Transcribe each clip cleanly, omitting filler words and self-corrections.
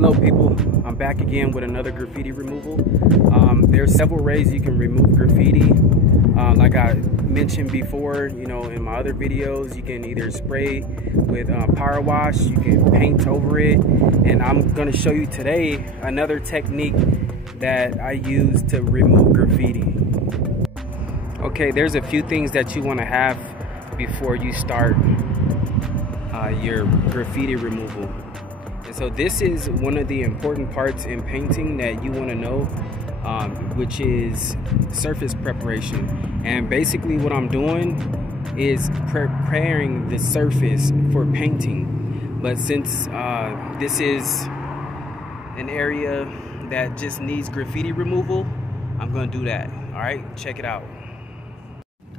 Hello people, I'm back again with another graffiti removal. There's several ways you can remove graffiti. Like I mentioned before, you know, in my other videos, you can either spray with power wash, you can paint over it, and I'm going to show you today another technique that I use to remove graffiti. Okay, there's a few things that you want to have before you start your graffiti removal. And so this is one of the important parts in painting that you want to know, which is surface preparation. And basically what I'm doing is preparing the surface for painting. But since this is an area that just needs graffiti removal, I'm going to do that. All right, check it out.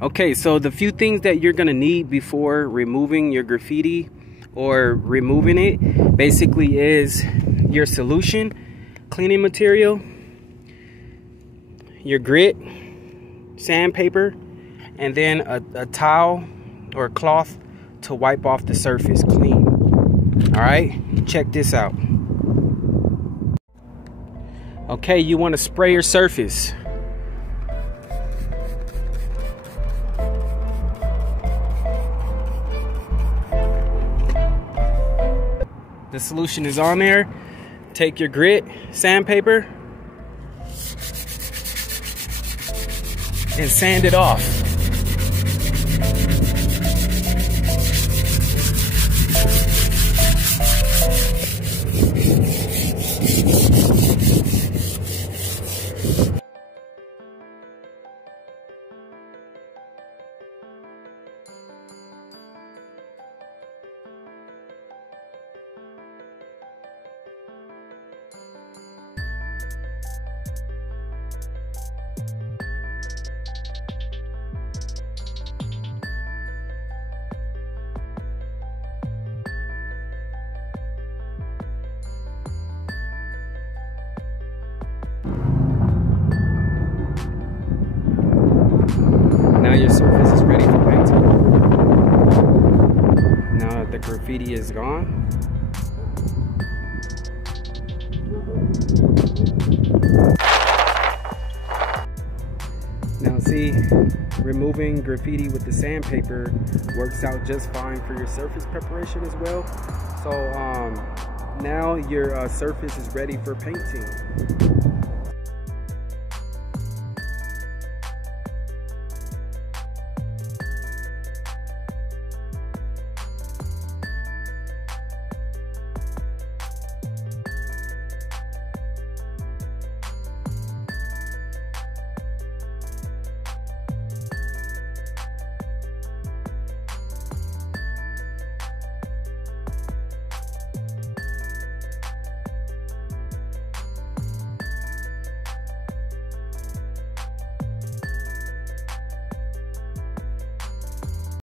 Okay, so the few things that you're going to need before removing your graffiti or removing it basically is your solution, cleaning material, your grit, sandpaper, and then a towel or a cloth to wipe off the surface clean. All right, check this out. Okay, you want to spray your surface. The solution is on there. Take your grit, sandpaper, and sand it off. Now your surface is ready for painting. Now that the graffiti is gone, now see, removing graffiti with the sandpaper works out just fine for your surface preparation as well. So now your surface is ready for painting.